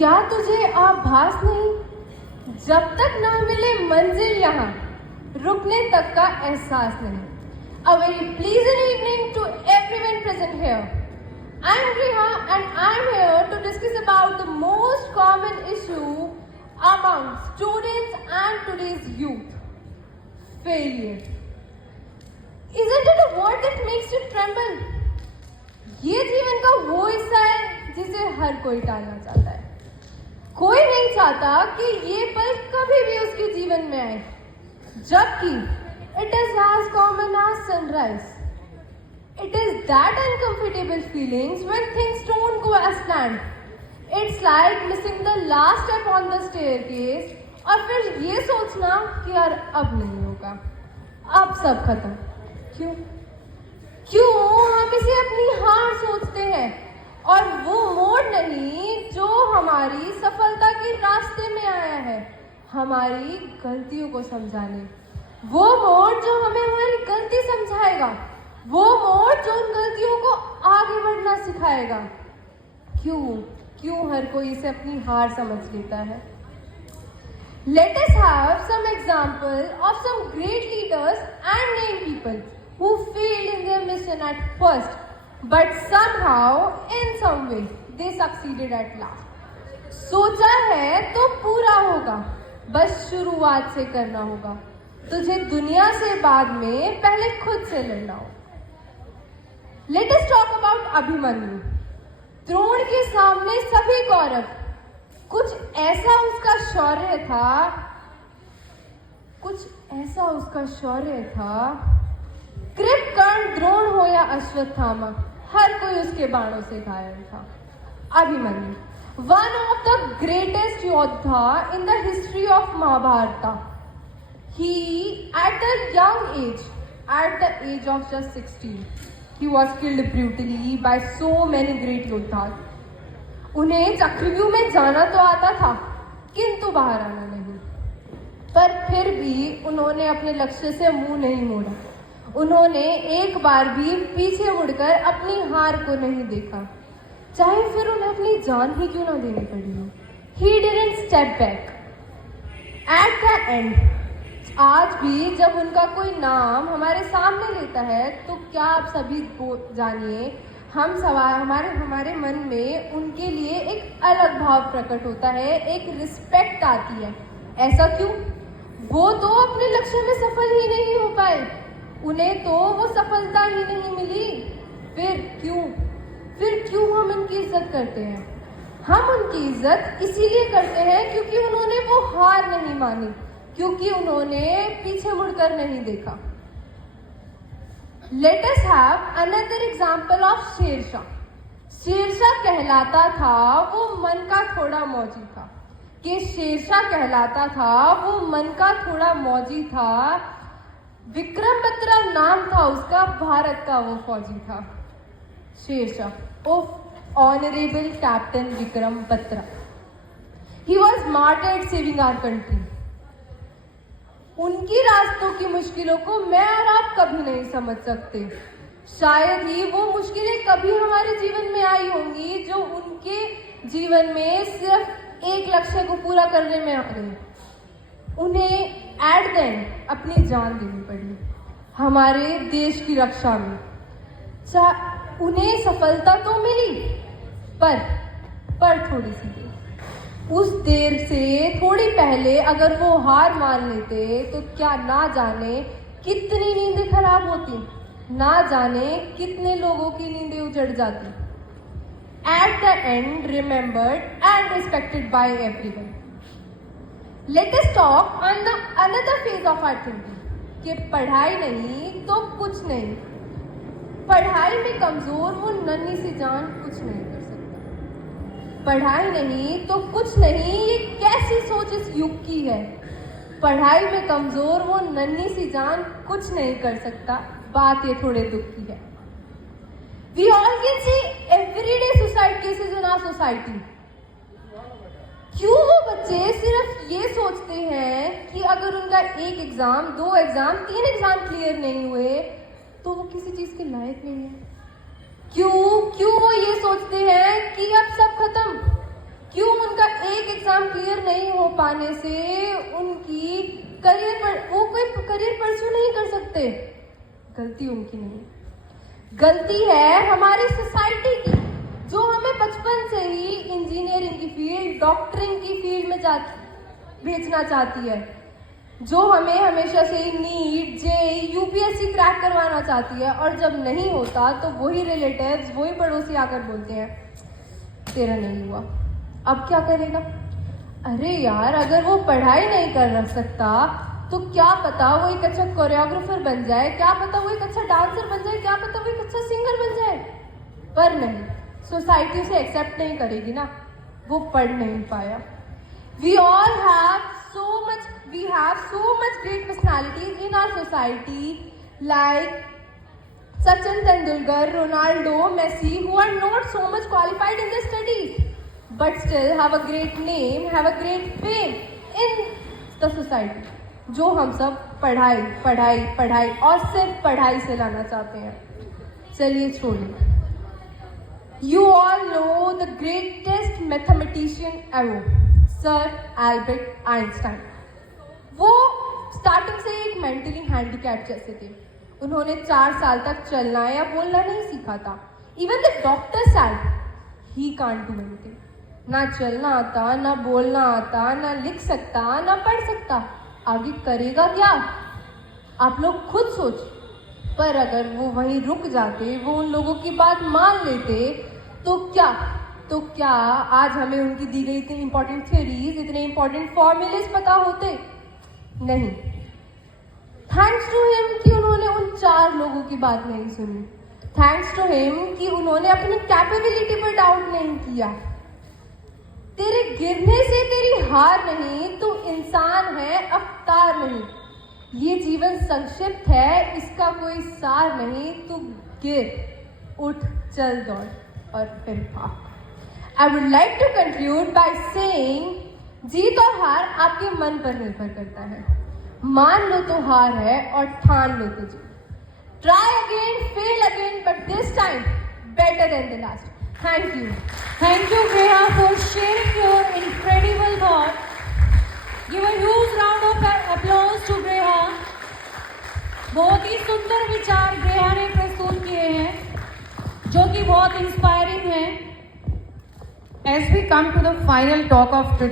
क्या तुझे आभास नहीं, जब तक ना मिले मंजिल यहाँ, रुकने तक का एहसास नहीं। A very pleasant evening to everyone present here. I am Riha and I am here to discuss about the most common issue among students and today's youth: failure. Isn't it a word that makes you tremble? ये जीवन का वो हिस्सा है जिसे हर कोई टालना चाहता है। कोई नहीं चाहता कि ये पल कभी भी उसके जीवन में आए, जबकि it is as common as sunrise. It is that uncomfortable feelings when things don't go as planned. It's like missing the last step on the staircase और फिर ये सोचना कि यार अब नहीं होगा, अब सब खत्म। क्यों हम इसे अपनी हार सोचते हैं और वो मोड़ नहीं जो हमारी सफलता के रास्ते में आया है, हमारी गलतियों को समझाने। वो मोड़ जो हमें हमारी गलती समझाएगा, वो मोड़ जो उन गलतियों को आगे बढ़ना सिखाएगा। क्यों हर कोई इसे अपनी हार समझ लेता है? Let us have some example of some great leaders and named people who failed in their mission at first, but somehow, in some way, they succeeded at last. सोचा है तो पूरा होगा, बस शुरुआत से करना होगा। तुझे दुनिया से बाद में पहले खुद से लड़ना होगा। Let us talk about Abhimanyu. Drona के सामने सभी कौरव। कुछ ऐसा उसका शौर्य था। कृप, कर्ण, द्रोण हो या अश्वत्थामा, हर कोई उसके बाणों से घायल था। Abhimanyu, one of the greatest योद्धा in the history of Mahabharata. He, at the age of just 16, he was killed brutally by so many great योद्धास. उन्हें चक्रव्यूह में जाना तो आता था, किंतु बाहर आना नहीं। पर फिर भी उन्होंने अपने लक्ष्य से मुंह नहीं मोड़ा। उन्होंने एक बार भी पीछे मुड़कर अपनी हार को नहीं देखा, चाहे फिर उन्हें अपनी जान ही क्यों ना देनी पड़ी हो। He didn't step back. At the end, आज भी जब उनका कोई नाम हमारे सामने लेता है तो क्या आप सभी जानिए, हमारे मन में उनके लिए एक अलग भाव प्रकट होता है, एक रिस्पेक्ट आती है। ऐसा क्यों? वो तो अपने लक्ष्य में सफल ही नहीं हो पाए, उन्हें तो वो सफलता ही नहीं मिली। फिर क्यों हम उनकी इज्जत करते हैं? हम उनकी इज्जत इसीलिए करते हैं क्योंकि उन्होंने वो हार नहीं मानी, क्योंकि उन्होंने पीछे मुड़कर नहीं देखा। Let us have another example of Sher Shah. Sher Shah कहलाता था वो मन का थोड़ा मौजी था। विक्रम बत्रा नाम था उसका, भारत का वो फौजी था। Shershaah honourable captain Vikram Batra. He was martyred saving our country. उनकी रास्तों की मुश्किलों को मैं और आप कभी नहीं समझ सकते। शायद ही वो मुश्किलें कभी हमारे जीवन में आई होंगी जो उनके जीवन में सिर्फ एक लक्ष्य को पूरा करने में आ गई। उन्हें एट द एंड अपनी जान देनी पड़ी हमारे देश की रक्षा में। उन्हें सफलता तो मिली, पर थोड़ी सी देर। उस देर से थोड़ी पहले अगर वो हार मान लेते तो क्या ना जाने कितनी नींदें खराब होती, ना जाने कितने लोगों की नींदें उजड़ जाती। At the end, remembered and respected by everyone. Let us talk on the another phase of our thinking कि पढ़ाई नहीं तो कुछ नहीं। पढ़ाई में कमजोर वो नन्ही सी जान कुछ नहीं कर सकता। पढ़ाई नहीं तो कुछ नहीं, ये कैसी सोच इस युग की है। पढ़ाई में कमजोर वो नन्ही सी जान कुछ नहीं कर सकता, बात ये थोड़े दुख की है। We all can see everyday suicide cases in our society. क्यों वो बच्चे सिर्फ ये सोचते हैं कि अगर उनका एक एग्जाम, 2 एग्जाम, 3 एग्जाम क्लियर नहीं हुए तो वो किसी चीज के लायक नहीं है? क्यों वो ये सोचते हैं कि अब सब खत्म? क्यों उनका नहीं हो पाने से उनकी वो कोई करियर परस्यू नहीं कर सकते। गलती उनकी नहीं है, गलती है हमारी सोसाइटी की, जो हमें बचपन से ही इंजीनियरिंग की फील्ड, डॉक्टरिंग की फील्ड में भेजना चाहती है, जो हमें हमेशा से ही नीट, जेईई, यूपीएससी क्रैक करवाना चाहती है, और जब नहीं होता तो वही रिलेटिव्स, वही पड़ोसी आकर बोलते हैं तेरा नहीं हुआ, अब क्या करेगा। अरे यार, अगर वो पढ़ाई नहीं कर सकता तो क्या पता वो एक अच्छा कोरियोग्राफर बन जाए, क्या पता वो एक अच्छा डांसर बन जाए, क्या पता वो एक अच्छा सिंगर बन जाए, पर नहीं, सोसाइटी उसे एक्सेप्ट नहीं करेगी ना, वो पढ़ नहीं पाया। We have so much great personalities in our society, like Sachin Tendulkar, Ronaldo, Messi, who are not so much qualified in their studies, but still have a great name, have a great fame in the society, जो हम सब पढ़ाई पढ़ाई पढ़ाई और सिर्फ पढ़ाई से लाना चाहते हैं। चलिए छोड़िए। You all know the greatest mathematician ever, Sir Albert Einstein. वो स्टार्टिंग से एक मेंटली हैंडीकैप जैसे थे। उन्होंने 4 साल तक चलना या बोलना नहीं सीखा था। Even the doctor said he can't do anything. ना चलना आता, ना बोलना आता, ना लिख सकता, ना पढ़ सकता, आगे करेगा क्या? आप लोग खुद सोच। पर अगर वो वहीं रुक जाते, वो उन लोगों की बात मान लेते, तो क्या आज हमें उनकी दी गई इतनी इंपॉर्टेंट थ्योरीज, इतने इंपॉर्टेंट फॉर्मूलेस पता होते? नहीं। थैंक्स टू हिम कि उन्होंने उन 4 लोगों की बात नहीं सुनी। थैंक्स टू हिम कि उन्होंने अपनी कैपेबिलिटी पर डाउट नहीं किया। तेरे गिरने से तेरी हार नहीं, तू इंसान है, अवतार नहीं। ये जीवन संक्षिप्त है, इसका कोई सार नहीं। तू गिर, उठ, चल, दौड़ और फिर भाग। I would like to conclude by saying, जीत और हार आपके मन पर निर्भर करता है। मान लो तो हार है और ठान लो तो जीत। Try again, fail again, but this time better than the last. Thank you. Thank you, Greha, for sharing your incredible thought. Give a huge round of applause to Greha. बहुत ही सुंदर विचार ग्रेहा ने प्रस्तुत किए हैं, जो कि बहुत इंस्पायरिंग है। As we come to the final talk of today,